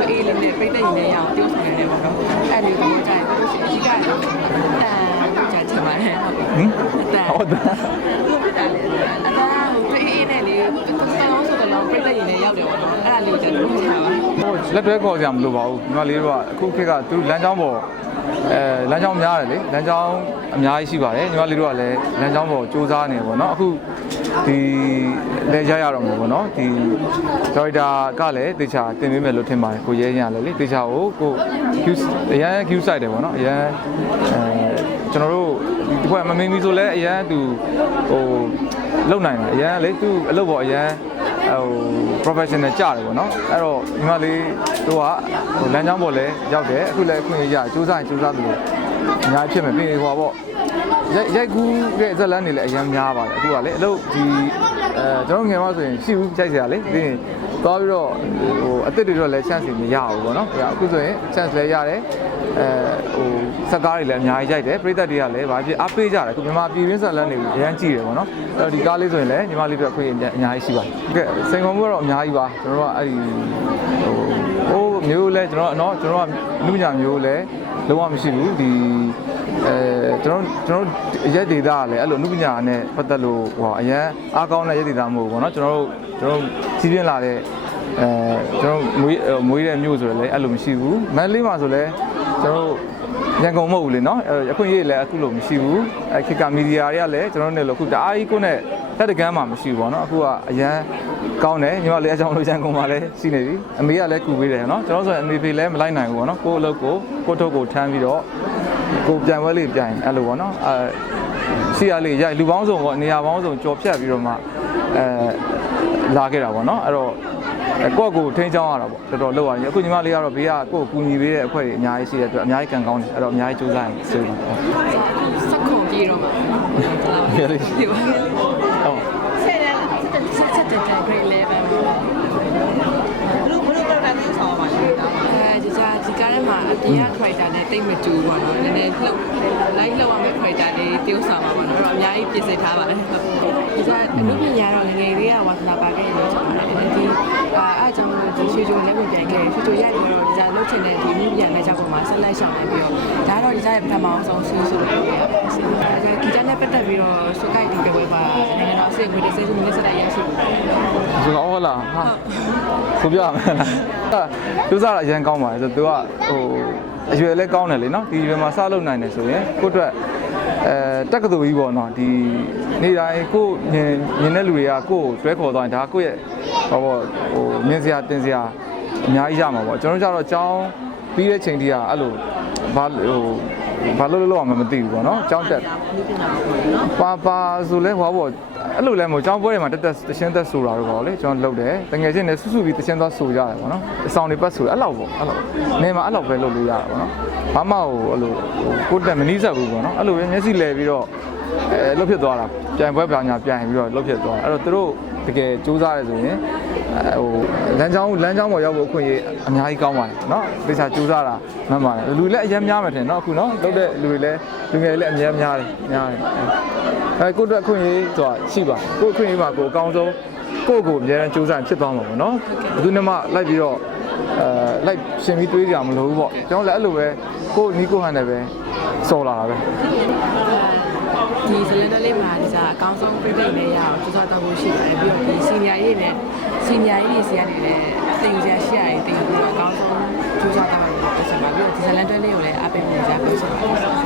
တူအေးလေးနဲ့ပြိတ်တဲ့ရင်လည်းရအောင်ပြောဆောင်ရတယ်ပေါ့နော်အဲ့ဒီတော့ကြာရင်တို့ရှိအဓိကတော့အဲကြာချင်ပါတယ်ဟုတ်ပြီဟင်အတန်ဟုတ်တယ်လို့ဖြစ်တာလေအတန်ဟိုအေးအေးနဲ့လေသူကအောင်ဆိုတော့ပြိတ်တဲ့ရင်လည်းရောက်တယ်ပေါ့နော်အဲ့ဒါလေးကိုကျွန်တော်တို့ချာပါဟို လက်တွဲခေါ်ကြမလို့ပါဘူးညီမလေးတို့ကအခုခေတ်ကသူတို့လမ်းကြောင်းပေါ်အဲလမ်းကြောင်းများတယ်လေလမ်းကြောင်းအများကြီးရှိပါတယ်ညီမလေးတို့ကလည်းလမ်းကြောင်းပေါ်စူးစမ်းနေပေါ့နော်အခုဒီလဲကြရတော့မှာပေါ့နော်ဒီဒေါက်တာကလည်းတေချာတင်ပေးမယ်လို့ထင်ပါတယ်ကိုရဲရင်ကလည်းလေတေချာကိုကို Q အရန် Q site တယ်ပေါ့နော်အရန်အဲကျွန်တော်တို့ဒီဘက်မမင်းမီဆိုလဲအရန်သူဟိုလုံနိုင်တယ်အရန်လေသူအလုပ်ပေါ်အရန်ဟို professional ကြတယ်ပေါ့နော်အဲ့တော့ညီမလေးတို့ကဟိုလမ်းကြောင်းပေါ်လဲရောက်တယ်အခုလည်းအခွင့်အရေးရစူးစမ်းရင်စူးစမ်းသလိုအများကြီးဖြစ်မယ်ပြီးရင်ဟိုပါပေါ့ရိုက်ရိုက်ကူးတဲ့ဇက်လန်းတွေလည်းအရင်များပါတယ်အခုကလည်းအလုပ်ဒီအဲကျွန်တော်ငယ်မှဆိုရင်ရှိဘူးကြိုက်စရာလေပြီးရင် သွားပြီးတော့ဟိုအစ်စ်တွေတော့လည်း chance တွေမရဘူးပေါ့နော်အခုဆိုရင် chance လည်းရတယ်အဲဟိုစက်ကားတွေလည်းအများကြီးရိုက်တယ်ပြည်သက်တွေကလည်းဗာဖြစ်အားပေးကြတယ်အခုမြန်မာပြည်ရင်းဇက်လန်းတွေအရင်ကြည့်တယ်ပေါ့နော်အဲ့တော့ဒီကားလေးဆိုရင်လည်းညီမလေးတို့အခွင့်အရေးအများကြီးရှိပါတယ်ကဲစိန်ခေါ်မှုကတော့အများကြီးပါကျွန်တော်တို့ကအဲ့ဒီဟိုဟိုမျိုးလဲကျွန်တော်ကတော့ကျွန်တော်ကလူညာမျိုးလဲလုံးဝမရှိဘူးဒီ အဲကျွန်တော်ကျွန်တော်ရက်ဒေတာကလည်းအဲ့လိုအနုပညာနဲ့ပတ်သက်လို့ဟိုအရန်အားကောင်းတဲ့ရက်ဒေတာမဟုတ်ဘူးပေါ့နော်ကျွန်တော်တို့ကျွန်တော်စီးပြင်းလာတဲ့အဲကျွန်တော်မွေးမွေးတဲ့မြို့ဆိုလည်းအဲ့လိုမရှိဘူးမန္တလေးမှာဆိုလည်းကျွန်တော်ရန်ကုန်မဟုတ်ဘူးလေနော်အဲအခုရေးလည်းအခုလိုမရှိဘူးအဲခေတ်ကမီဒီယာတွေကလည်းကျွန်တော်တို့နဲ့လို့အခုတအားကြီးကိုနဲ့တက်တကန်းမှမရှိဘူးပေါ့နော်အခုကအရန်ကောင်းတယ်ညီမလေးအကြောင်းလို့ရန်ကုန်မှာလည်းရှိနေပြီအမေကလည်းကူပေးတယ်နော်ကျွန်တော်ဆိုရင်အမေဖေလည်းမလိုက်နိုင်ဘူးပေါ့နော်ကိုယ့်အလုပ်ကိုကိုယ့်ထုတ်ကိုထမ်းပြီးတော့ ကိုပြန်ဝဲလေးပြန်အဲ့လိုပေါ့နော်အဲရှိရလေးရိုက်လူပေါင်းစုံပေါ့နေရာပေါင်းစုံကြော်ဖြတ်ပြီးတော့မှအဲလာခဲ့တာပေါ့နော်အဲ့တော့အဲကိုယ့်ကိုထိန်းချောင်းရတာပေါ့တော်တော်လောက်ရတယ်အခုညီမလေးကတော့ဘေးကကိုယ့်ကိုကူညီပေးတဲ့အဖွဲ့တွေအများကြီးရှိတဲ့အတွက်အများကြီးကံကောင်းတယ်အဲ့တော့အများကြီးကြိုးစားရင်ဆိုပါပေါ့စက်ခွန်ပြေတော့မှာရလေးဒီပါ ဟုတ် ဆက်တယ်ဆက်တယ်ဆက်တယ် grade 11ဘလို့ဘလို့တော့တယ်ဆောင်းပါလေအဲဒီကြာဒီကားထဲမှာ အပြင်က character နဲ့တိတ်မတူဘူးပေါ့နော်နည်းနည်းလှုပ် live လှုပ်ရမယ့် character လေးတယောက်ဆောင်ပါပေါ့နော်အဲ့တော့အများကြီးပြင်ဆင်ထားပါတယ်ဒီကြာအနုပညာတော့ငယ်ငယ်လေးကဝါသနာပါခဲ့တယ်လို့ဆိုပါတယ်ဒီအာအားကြောင့်ဒီရွှေချိုလက်မပြန်ခဲ့ရွှေချိုရိုက်ပြီးတော့ဒီကြာလှုပ်ချင်တဲ့ဒီမြင့်ပြန်တဲ့ကြောက်ပေါ်မှာဆက်လက်ရှောင်နေပြီးတော့ဒါတော့ဒီကြာရဲ့ပထမအောင်ဆုံးဆင်းဆိုလို့ပြောရပါတယ်ဒီကြာနဲ့ပတ်သက်ပြီးတော့စကိုက်ဒီပွဲမှာနိုင်ငံတော်အစီအစဉ်တွေစေစုမင်းစတဲ့ရရှိပါတယ်ဆိုတော့ဟုတ်လားဟာ ဆိုပြရမယ်လားသူစားတာအရင်ကောင်းပါတယ်ဆိုတော့ तू ကဟိုအရွယ်လည်းကောင်းတယ်လေနော်ဒီရွယ်မှာစလုပ်နိုင်တယ်ဆိုရင်ကိုယ့်အတွက်အဲတက္ကသိုလ်ကြီးပေါ့နော်ဒီနေ့တိုင်းကိုယ့်မြင်မြင်တဲ့လူတွေကကိုယ့်ကိုတွဲခေါ်သွားရင်ဒါကိုယ့်ရဲ့ဟောပေါ့ဟိုမြင်စရာတင်စရာအများကြီးရမှာပေါ့ကျွန်တော်တို့ကြတော့အကြောင်းပြီးတဲ့ချိန်တည်းကအဲ့လိုဘာဟို ဘာလို့လို့လောက်မှမသိဘူးပေါ့နော်အကြောင်းတက်ဒီပြင်တော့နော်ပါပါဆိုလဲဟောပေါ့အဲ့လိုလဲမဟုတ်ကျောင်းပွဲတွေမှာတက်တက်တချင်းသက်ဆိုတာတော့ပေါ့လေကျွန်တော်လုပ်တယ်တကယ်ချင်းနဲ့စွစုပြီးတချင်းသွားဆိုကြတယ်ပေါ့နော်အဆောင်တွေပတ်ဆိုအဲ့လောက်ပေါ့အဲ့လောက်နေမှာအဲ့လောက်ပဲလုပ်လို့ရတာပေါ့နော်ဘာမှဟိုအဲ့လိုဟိုကိုတက်မနီးစပ်ဘူးပေါ့နော်အဲ့လိုပဲမျက်စိလဲပြီးတော့အဲလှုပ်ဖြစ်သွားတာပြန်ပွဲပြောင်ညာပြန်ပြီးတော့လှုပ်ဖြစ်သွားအဲ့တော့သူတို့ တကယ်စူးစမ်းရဲဆိုရင်အဲဟိုလမ်းကြောင်းလမ်းကြောင်းပေါ်ရောက်ဖို့အခွင့်အရေးအများကြီးကောင်းပါတယ်နော်သေချာစူးစမ်းတာမှန်ပါတယ်လူလည်းအများများမယ်ထင်နော်အခုနော်လုပ်တဲ့လူတွေလည်းလူငယ်လည်းအများများတယ်များတယ်အဲကိုယ့်အတွက်အခွင့်အရေးဆိုတာရှိပါကိုယ့်အခွင့်အရေးမှာကိုယ်အကောင်းဆုံးကိုယ့်ကိုယ်အများအားကြိုးစားဖြစ်သွားမှာပေါ့နော်ဘယ်သူမှလိုက်ပြီးတော့အဲလိုက်ရှင်ပြီးတွေးကြမလို့ဘူးပေါ့ကျွန်တော်လည်းအဲ့လိုပဲကိုယ့်နီးကိုယ့်ဟန်နဲ့ပဲစော်လာတာပဲ ဒီဇလန်လေးမှာဒီစားအကောင်းဆုံးပြိပိတ်နဲ့ရအောင်စူးစမ်းတော့ဖို့ရှိပါတယ်ပြီးတော့ဒီစီနီယာရေးနဲ့စီနီယာရေးစီကနေလည်းတင်စရာရှိရတယ်တင်ပြီးတော့အကောင်းဆုံးစူးစမ်းတော့ဖို့ဖြစ်ပါပြီးတော့ဒီဇလန်တွဲလေးကိုလည်းအပိတ်ပုံစံပြောချင်ပါတယ်